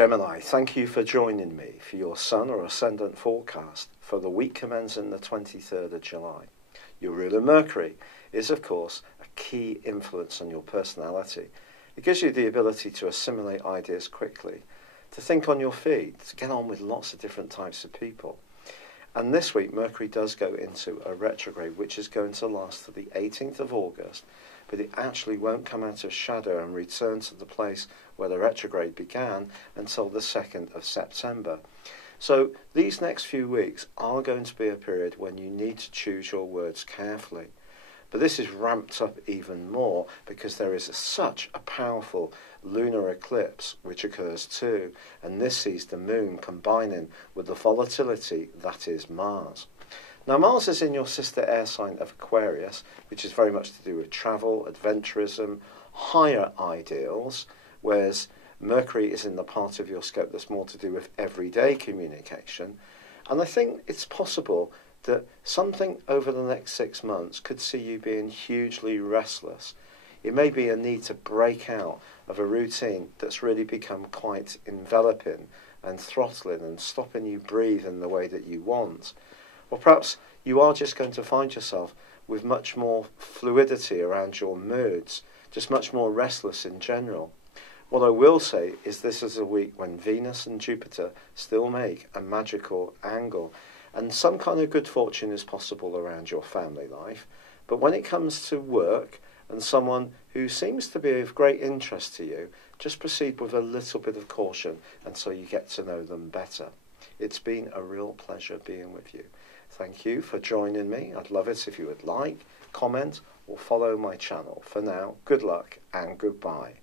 Gemini, thank you for joining me for your Sun or Ascendant forecast for the week commencing the 23rd of July. Your ruler Mercury is, of course, a key influence on your personality. It gives you the ability to assimilate ideas quickly, to think on your feet, to get on with lots of different types of people. And this week, Mercury does go into a retrograde, which is going to last to the 18th of August, but it actually won't come out of shadow and return to the place where the retrograde began until the 2nd of September. So these next few weeks are going to be a period when you need to choose your words carefully. But this is ramped up even more because there is such a powerful lunar eclipse which occurs too, and this sees the moon combining with the volatility that is Mars. Now Mars is in your sister air sign of Aquarius, which is very much to do with travel, adventurism, higher ideals, whereas Mercury is in the part of your scope that's more to do with everyday communication. And I think it's possible that something over the next 6 months could see you being hugely restless. It may be a need to break out of a routine that's really become quite enveloping and throttling and stopping you breathe in the way that you want. Or perhaps you are just going to find yourself with much more fluidity around your moods, just much more restless in general. What I will say is this is a week when Venus and Jupiter still make a magical angle, and some kind of good fortune is possible around your family life. But when it comes to work and someone who seems to be of great interest to you, just proceed with a little bit of caution until you get to know them better. It's been a real pleasure being with you. Thank you for joining me. I'd love it if you would like, comment, or follow my channel. For now, good luck and goodbye.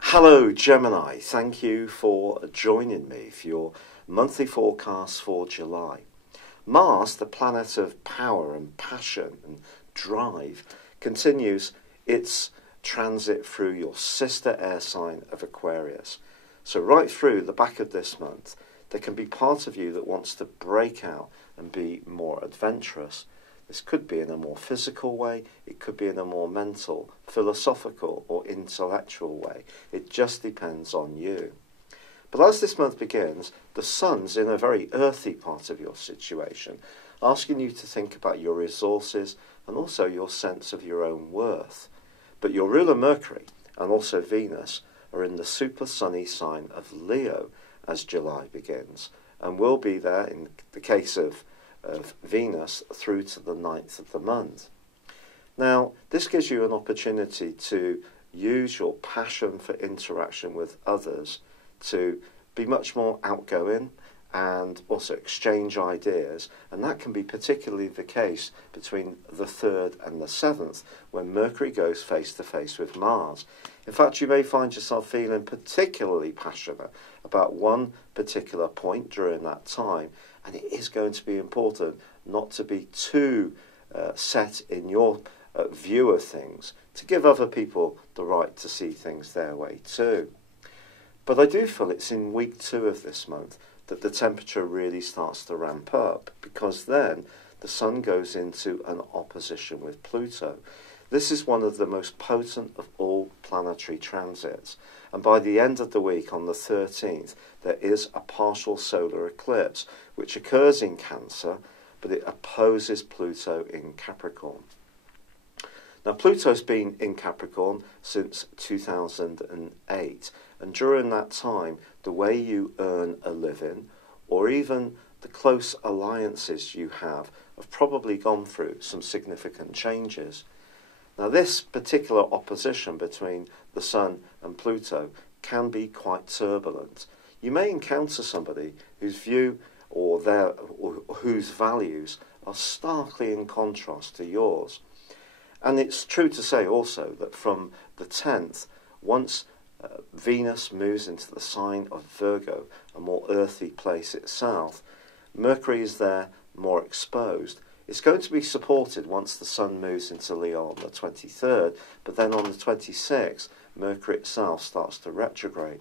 Hello Gemini, thank you for joining me for your monthly forecast for July. Mars, the planet of power and passion and drive, continues its transit through your sister air sign of Aquarius. So right through the back of this month, there can be part of you that wants to break out and be more adventurous. This could be in a more physical way, it could be in a more mental, philosophical or intellectual way. It just depends on you. But as this month begins, the sun's in a very earthy part of your situation, asking you to think about your resources and also your sense of your own worth. But your ruler Mercury and also Venus are in the super sunny sign of Leo as July begins, and will be there in the case of Venus through to the 9th of the month. Now, this gives you an opportunity to use your passion for interaction with others to be much more outgoing and also exchange ideas, and that can be particularly the case between the 3rd and the 7th when Mercury goes face to face with Mars. In fact, you may find yourself feeling particularly passionate about one particular point during that time, and it is going to be important not to be too set in your view of things, to give other people the right to see things their way too. But I do feel it's in week 2 of this month that the temperature really starts to ramp up, because then the Sun goes into an opposition with Pluto. This is one of the most potent of all planetary transits, and by the end of the week on the 13th there is a partial solar eclipse which occurs in Cancer, but it opposes Pluto in Capricorn. Now Pluto's been in Capricorn since 2008, and during that time the way you earn a living or even the close alliances you have probably gone through some significant changes. Now this particular opposition between the Sun and Pluto can be quite turbulent. You may encounter somebody whose view or whose values are starkly in contrast to yours. And it's true to say also that from the 10th, once Venus moves into the sign of Virgo, a more earthy place itself, Mercury is there more exposed. It's going to be supported once the Sun moves into Leo on the 23rd, but then on the 26th, Mercury itself starts to retrograde.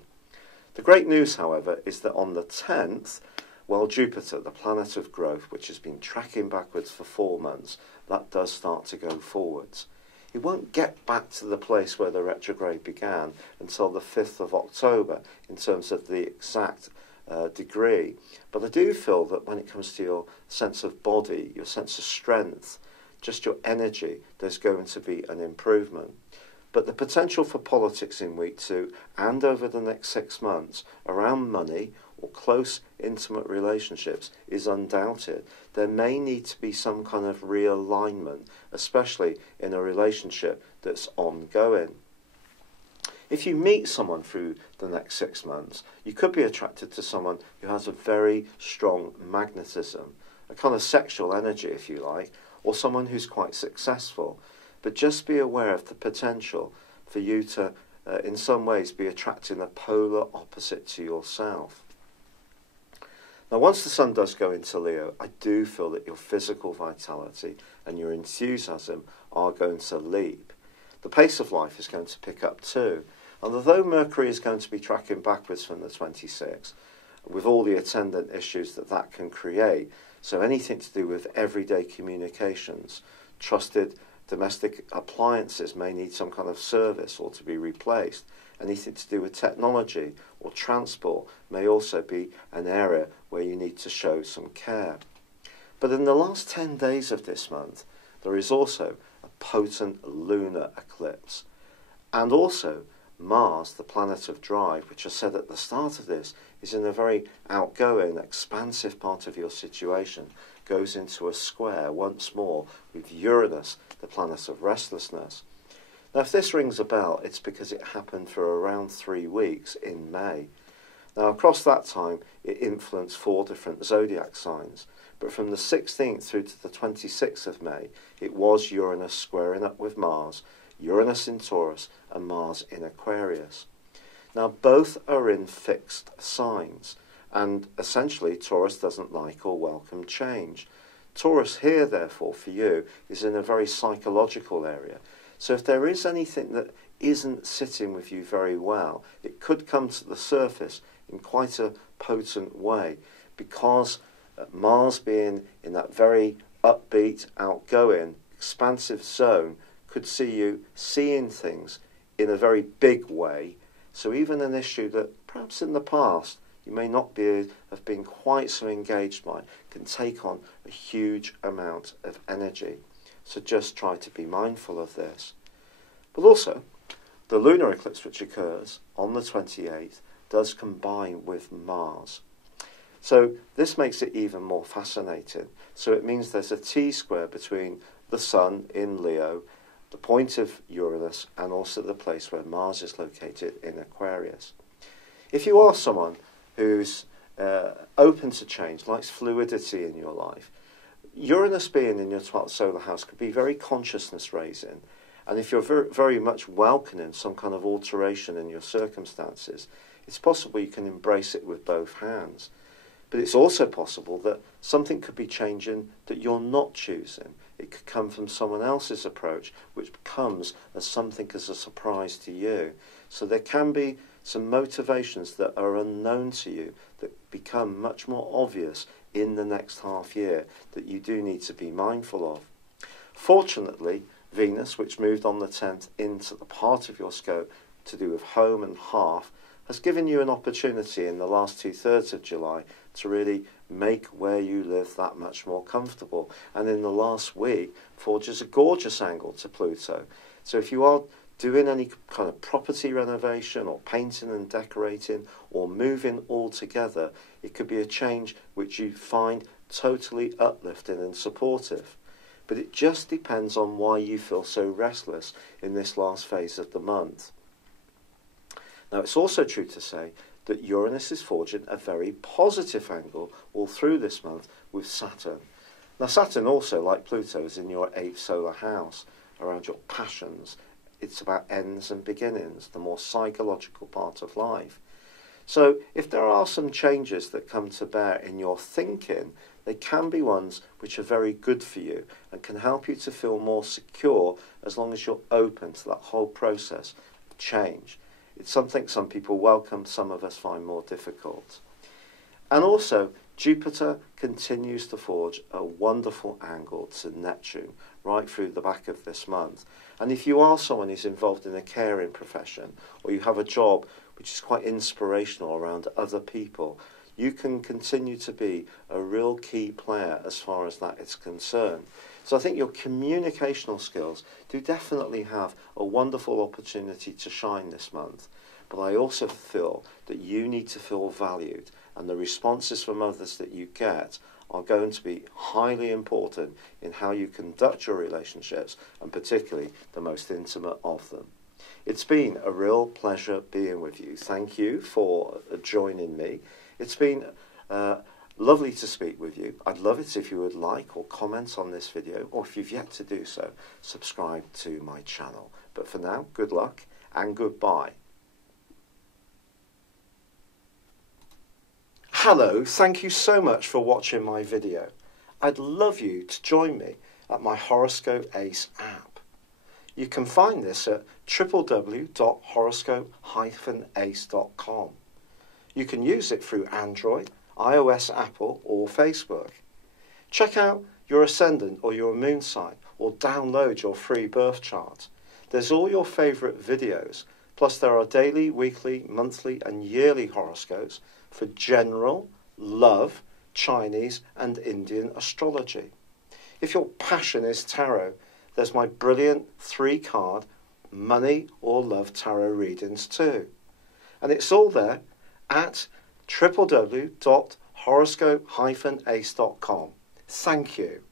The great news, however, is that on the 10th, well, Jupiter, the planet of growth, which has been tracking backwards for 4 months, that does start to go forwards. It won't get back to the place where the retrograde began until the 5th of October in terms of the exact degree. But I do feel that when it comes to your sense of body, your sense of strength, just your energy, there's going to be an improvement. But the potential for politics in week 2 and over the next 6 months around money or close, intimate relationships is undoubted. There may need to be some kind of realignment, especially in a relationship that's ongoing. If you meet someone through the next 6 months, you could be attracted to someone who has a very strong magnetism, a kind of sexual energy, if you like, or someone who's quite successful. But just be aware of the potential for you to, in some ways, be attracting a polar opposite to yourself. Now, once the sun does go into Leo, I do feel that your physical vitality and your enthusiasm are going to leap. The pace of life is going to pick up too. And although Mercury is going to be tracking backwards from the 26th, with all the attendant issues that that can create, so anything to do with everyday communications, trusted domestic appliances may need some kind of service or to be replaced. Anything to do with technology or transport may also be an area where you need to show some care. But in the last 10 days of this month, there is also a potent lunar eclipse. And also Mars, the planet of drive, which I said at the start of this, is in a very outgoing, expansive part of your situation, goes into a square once more with Uranus, the planet of restlessness. Now, if this rings a bell, it's because it happened for around 3 weeks in May. Now, across that time, it influenced 4 different zodiac signs, but from the 16th through to the 26th of May, it was Uranus squaring up with Mars, Uranus in Taurus and Mars in Aquarius. Now, both are in fixed signs, and essentially Taurus doesn't like or welcome change. Taurus here, therefore, for you, is in a very psychological area. So if there is anything that isn't sitting with you very well, it could come to the surface in quite a potent way, because Mars being in that very upbeat, outgoing, expansive zone could see you seeing things in a very big way. So even an issue that perhaps in the past you may not have been quite so engaged by can take on a huge amount of energy. So just try to be mindful of this. But also, the lunar eclipse which occurs on the 28th does combine with Mars. So this makes it even more fascinating. So it means there's a T-square between the Sun in Leo, the point of Uranus, and also the place where Mars is located in Aquarius. If you are someone who's open to change, likes fluidity in your life, Uranus being in your 12th solar house could be very consciousness raising. And if you're very much welcoming some kind of alteration in your circumstances, it's possible you can embrace it with both hands. But it's also possible that something could be changing that you're not choosing. It could come from someone else's approach, which comes as something as a surprise to you. So there can be some motivations that are unknown to you that become much more obvious in the next half year that you do need to be mindful of. Fortunately, Venus, which moved on the 10th into the part of your scope to do with home and hearth, has given you an opportunity in the last 2/3 of July to really make where you live that much more comfortable. And in the last week, forges a gorgeous angle to Pluto. So if you are doing any kind of property renovation or painting and decorating or moving altogether, it could be a change which you find totally uplifting and supportive. But it just depends on why you feel so restless in this last phase of the month. Now, it's also true to say that Uranus is forging a very positive angle all through this month with Saturn. Now, Saturn also, like Pluto, is in your 8th solar house, around your passions. It's about ends and beginnings, the more psychological part of life. So if there are some changes that come to bear in your thinking, they can be ones which are very good for you and can help you to feel more secure as long as you're open to that whole process of change. It's something some people welcome, some of us find more difficult. And also, Jupiter continues to forge a wonderful angle to Neptune right through the back of this month. And if you are someone who's involved in a caring profession, or you have a job which is quite inspirational around other people, you can continue to be a real key player as far as that is concerned. So I think your communicational skills do definitely have a wonderful opportunity to shine this month. But I also feel that you need to feel valued, and the responses from others that you get are going to be highly important in how you conduct your relationships, and particularly the most intimate of them. It's been a real pleasure being with you. Thank you for joining me. It's been lovely to speak with you. I'd love it if you would like or comment on this video, or if you've yet to do so, subscribe to my channel. But for now, good luck and goodbye. Hello, thank you so much for watching my video. I'd love you to join me at my Horoscope Ace app. You can find this at www.horoscope-ace.com. You can use it through Android, iOS, Apple or Facebook. Check out your ascendant or your moon sign, or download your free birth chart. There's all your favourite videos, plus there are daily, weekly, monthly and yearly horoscopes for general, love, Chinese and Indian astrology. If your passion is tarot, there's my brilliant 3-card money or love tarot readings too. And it's all there at www.horoscope-ace.com. Thank you.